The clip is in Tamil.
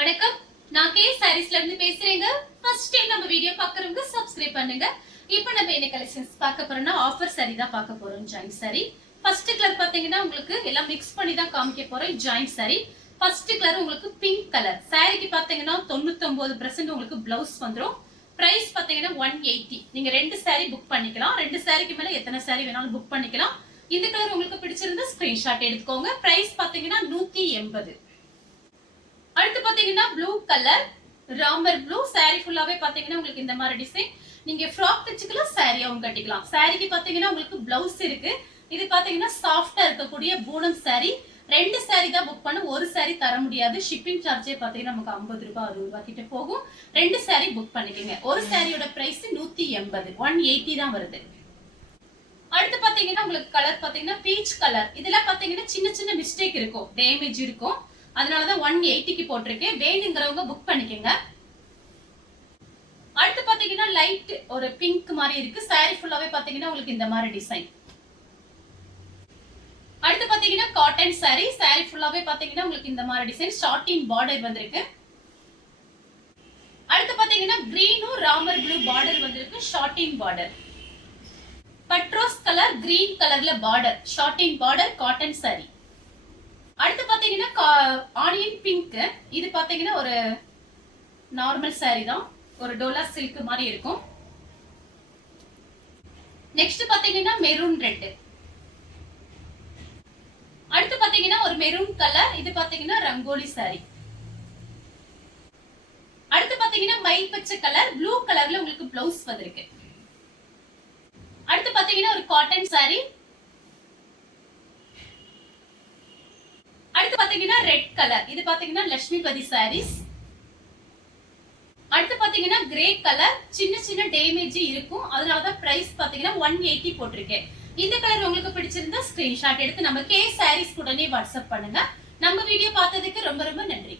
வணக்கம், நான் கே சாரீஸ்ல இருந்து பேசுறேங்க. ஃபர்ஸ்ட் டைம் நம்ம வீடியோ பார்க்கறவங்க சப்ஸ்கிரைப் பண்ணுங்க. இப்போ நம்ம என்ன கலெக்ஷன்ஸ் பார்க்க போறோம்னா ஆஃபர் சாரி தான் பார்க்க போறோம். ஜாயிண்ட் சாரி ஃபர்ஸ்ட் கலர் பாத்தீங்கன்னா உங்களுக்கு எல்லாம் மிக்ஸ் பண்ணி தான் காமிக்க போறோம். ஜாயிண்ட் சாரி ஃபர்ஸ்ட் கலர் உங்களுக்கு பிங்க் கலர். சாரிக்கு பாத்தீங்கன்னா 99% உங்களுக்கு பிளவுஸ் வந்துரும். பிரைஸ் பாத்தீங்கன்னா 180. நீங்க ரெண்டு சாரி புக் பண்ணிக்கலாம். ரெண்டு சாரிக்கு மேல எத்தனை சாரி வேணாலும் புக் பண்ணிக்கலாம். இந்த கலர் உங்களுக்கு பிடிச்சிருந்தா ஸ்கிரீன்ஷாட் எடுத்துக்கோங்க. பிரைஸ் பாத்தீங்கன்னா 180. அடுத்து பாத்தீங்கன்னா blue colour Ramar blue. Sorry ஃபுல்லாவே பாத்தீங்கன்னா உங்களுக்கு இந்த மாதிரி டிசைன். நீங்க ஃப்ராக் தச்சுக்கலாம், சாரியாவும் கட்டிக்கலாம். சாரிக்கு பாத்தீங்கன்னா உங்களுக்கு பிளவுஸ் இருக்கு. இது பாத்தீங்கன்னா சாஃப்டா இருக்கக்கூடிய பூனம் சாரி. ரெண்டு சாரி தான் புக் பண்ண, ஒரு சாரி தர முடியாது. ஷிப்பிங் சார்ஜே பாத்தீங்கன்னா நமக்கு 50 ரூபாய் 60 ரூபாய் கிட்ட போகும். ரெண்டு சாரி புக் பண்ணிக்கோங்க. ஒரு சாரியோட பிரைஸ் 180, 180 தான் வருது. அடுத்து பாத்தீங்கன்னா உங்களுக்கு கலர் பாத்தீங்கன்னா பீச் கலர். இதுல பாத்தீங்கன்னா சின்ன சின்ன மிஸ்டேக் இருக்கும், டேமேஜ் இருக்கும். அதனாலதான் 180க்கு போட்டிருக்கேன். வேணுங்கிறவங்க புக் பண்ணிக்கோங்க. அடுத்து பாத்தீங்கன்னா லைட் ஒரு பிங்க் மாதிரி இருக்கு. சாரி ஃபுல்லாவே பாத்தீங்கன்னா உங்களுக்கு இந்த மாதிரி டிசைன். அடுத்து பாத்தீங்கன்னா காட்டன் சாரி. சாரி ஃபுல்லாவே பாத்தீங்கன்னா உங்களுக்கு இந்த மாதிரி டிசைன். ஸ்டார்டிங் பார்டர் வந்திருக்கு. அடுத்து பாத்தீங்கன்னா கிரீனும் ராமர் ப்ளூ பார்டர் வந்திருக்கு. Shading border. பட்ரோஸ் கலர் கிரீன் கலர்ல border. Shading border cotton sari. அடுத்து பாத்தீங்கன்னா ஆனியன் பிங்க். இது பாத்தீங்கன்னா ஒரு நார்மல் சாரி தான், ஒரு டோலா சில்க் மாதிரி இருக்கும். நெக்ஸ்ட் பாத்தீங்கன்னா மெரூன் ரெட். அடுத்து பாத்தீங்கன்னா ஒரு மெரூன் கலர். இது பாத்தீங்கன்னா ரங்கோலி சாரி. அடுத்து பாத்தீங்கன்னா மயில் பச்சை கலர் ப்ளூ கலர்ல உங்களுக்கு பிளவுஸ் வந்திருக்கு. அடுத்து பாத்தீங்கன்னா ஒரு காட்டன் சாரி. அடுத்து பாத்தீங்கன்னா ரெட் கலர். இது பாத்தீங்கன்னா லட்சுமிபதி சாரீஸ். அடுத்து பாத்தீங்கன்னா கிரே கலர். சின்ன சின்ன டேமேஜ் இருக்கும், அதனாலதான் பிரைஸ் பாத்தீங்கன்னா 180 போட்டிருக்கேன். இந்த கலர் உங்களுக்கு பிடிச்சிருந்தா ஸ்கிரீன்ஷாட் எடுத்து நம்ம கே சாரீஸ் உடனே வாட்ஸ்அப் பண்ணுங்க. நம்ம வீடியோ பார்த்ததுக்கு ரொம்ப ரொம்ப நன்றி.